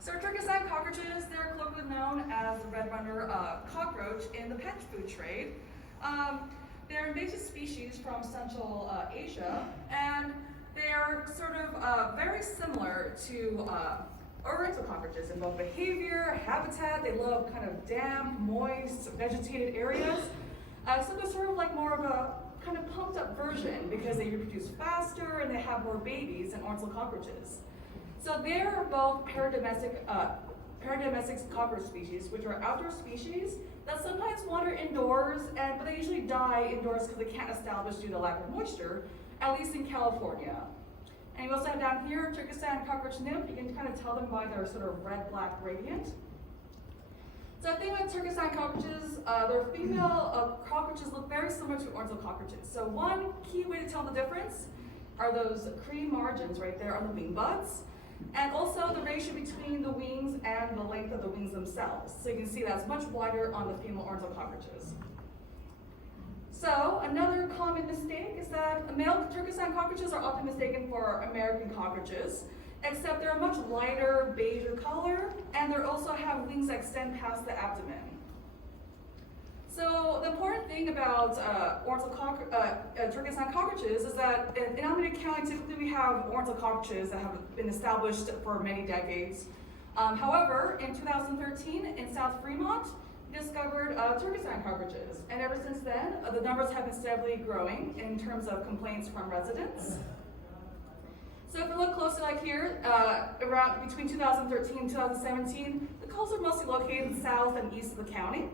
So Turkistan cockroaches, they're colloquially known as the red runner cockroach in the pet food trade. They're invasive species from Central Asia, and they're sort of very similar to oriental cockroaches in both behavior, habitat. They love kind of damp, moist, vegetated areas. So they're sort of like more of a kind of pumped up version because they reproduce faster and they have more babies than oriental cockroaches. So they're both paradomestic cockroach species, which are outdoor species that sometimes wander indoors, but they usually die indoors because they can't establish due to lack of moisture, at least in California. And you also have down here Turkistan cockroach nymph. You can kind of tell them by their sort of red-black gradient. So the thing with Turkistan cockroaches, their female cockroaches look very similar to oriental cockroaches. So one key way to tell the difference are those cream margins right there on the wing buds, and also the ratio between the wings and the length of the wings themselves. So you can see that's much wider on the female oriental cockroaches. So another common mistake is that male Turkistan cockroaches are often mistaken for American cockroaches, except they're a much lighter beige color, and they also have wings that extend past the abdomen. So the important thing about Turkistan cockroaches is that in Alameda County, typically we have oriental cockroaches that have been established for many decades. However, in 2013 in South Fremont, we discovered Turkistan cockroaches, and ever since then, the numbers have been steadily growing in terms of complaints from residents. So if we look closely like here, around between 2013 and 2017, the calls are mostly located south and east of the county.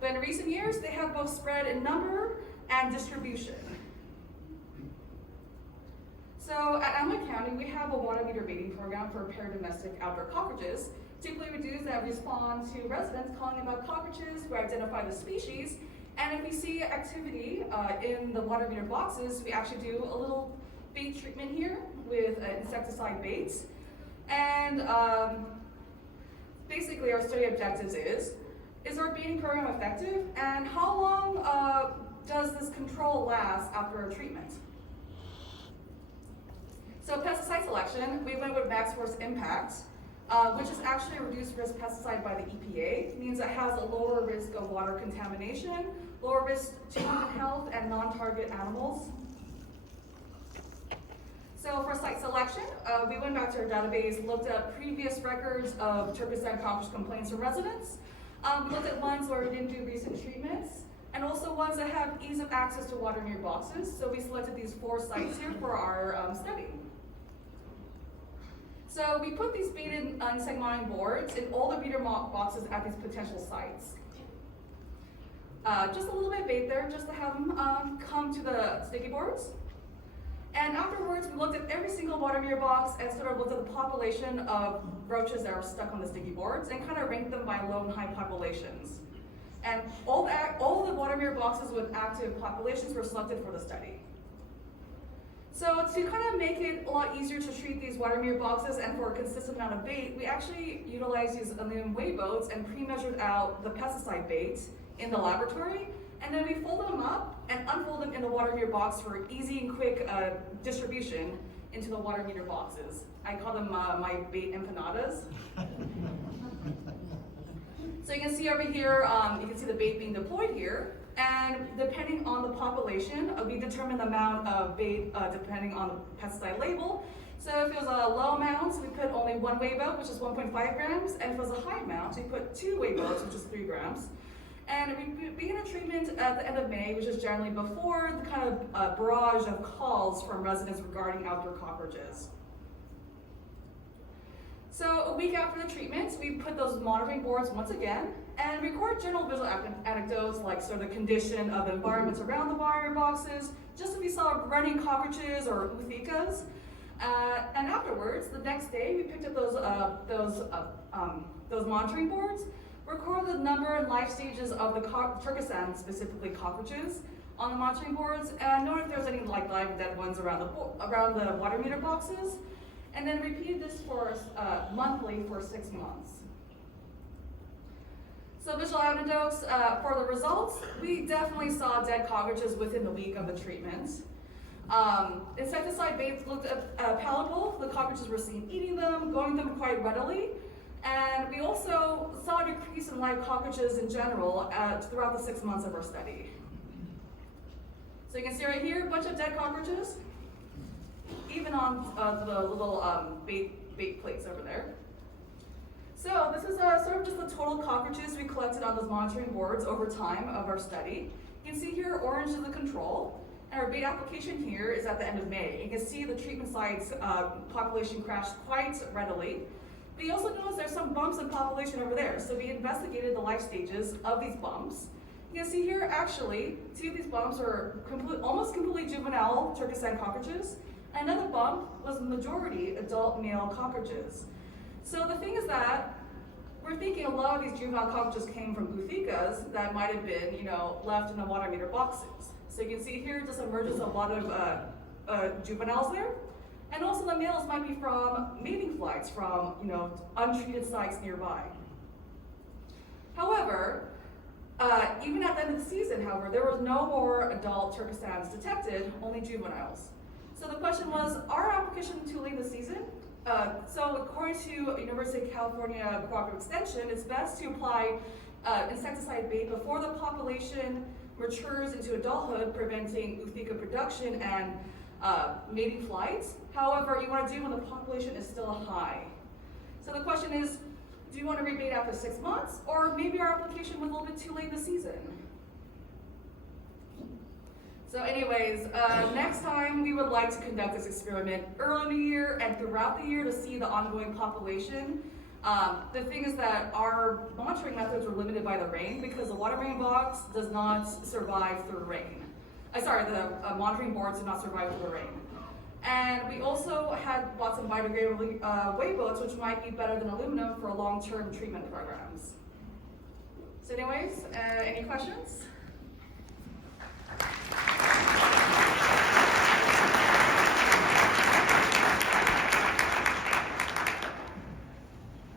But in recent years, they have both spread in number and distribution. So at Alameda County, we have a water meter baiting program for paradomestic outdoor cockroaches. Typically, we do that respond to residents calling about cockroaches. We identify the species, and if we see activity in the water meter boxes, we actually do a little bait treatment here with insecticide baits. And basically, our study objectives is our baiting program effective, and how long does this control last after a treatment? So pesticide selection, we went with max force impact, which is actually a reduced risk pesticide by the EPA. It means it has a lower risk of water contamination, lower risk to human health and non-target animals. So for site selection, we went back to our database, looked at previous records of Turkistan cockroach complaints from residents. We looked at ones where we didn't do recent treatments, and also ones that have ease of access to water meter boxes. So we selected these 4 sites here for our study. So we put these baited insect monitoring boards in all the meter boxes at these potential sites. Just a little bit of bait there, just to have them come to the sticky boards. And afterwards, we looked at every single water meter box and sort of looked at the population of roaches that are stuck on the sticky boards and kind of ranked them by low and high populations. And all the water meter boxes with active populations were selected for the study. So to kind of make it a lot easier to treat these water meter boxes and for a consistent amount of bait, we actually utilized these aluminum weigh boats and pre-measured out the pesticide baits in the laboratory. And then we fold them up and unfold them in the water meter box for easy and quick distribution into the water meter boxes. I call them my bait empanadas. So you can see over here, you can see the bait being deployed here. And depending on the population, we determine the amount of bait depending on the pesticide label. So if it was a low amount, we put only 1 weigh boat, which is 1.5 grams. And if it was a high amount, we put 2 weigh boats, which is 3 grams. And we begin a treatment at the end of May, which is generally before the kind of barrage of calls from residents regarding outdoor cockroaches. So a week after the treatment, we put those monitoring boards once again and record general visual anecdotes like sort of the condition of environments around the water boxes, just if we saw running cockroaches or uthicas. And afterwards, the next day, we picked up those monitoring boards, record the number and life stages of the Turkistan, specifically cockroaches, on the monitoring boards, and note if there's any like live dead ones around the water meter boxes, and then repeat this for monthly for 6 months. So visual anecdotes for the results, we definitely saw dead cockroaches within the week of the treatment. Insecticide baits looked palatable. The cockroaches were seen eating them, going them quite readily. And we also saw a decrease in live cockroaches in general throughout the 6 months of our study. So you can see right here, a bunch of dead cockroaches, even on the little bait plates over there. So this is sort of just the total cockroaches we collected on those monitoring boards over time of our study. You can see here, orange is the control, and our bait application here is at the end of May. You can see the treatment sites population crashed quite readily. But you also notice there's some bumps in population over there, so we investigated the life stages of these bumps. You can see here, actually, 2 of these bumps are almost completely juvenile Turkistan cockroaches. Another bump was majority adult male cockroaches. So the thing is that we're thinking a lot of these juvenile cockroaches came from buthicas that might have been, left in the water meter boxes. So you can see here just emergence of a lot of juveniles there. And also the males might be from mating flights from, untreated sites nearby. However, even at the end of the season, however, there was no more adult Turkistans detected, only juveniles. So the question was, our application too late in the season? So according to University of California Cooperative Extension, it's best to apply insecticide bait before the population matures into adulthood, preventing butheca production and mating flights. However, you want to do when the population is still high. So the question is, do you want to rebait after 6 months, or maybe our application was a little bit too late in the season? So anyways, next time we would like to conduct this experiment early in the year and throughout the year to see the ongoing population. The thing is that our monitoring methods were limited by the rain because the water main box does not survive through rain. The monitoring boards do not survive through the rain. And we also had bought some biodegradable weight boats, which might be better than aluminum for long-term treatment programs. So anyways, any questions?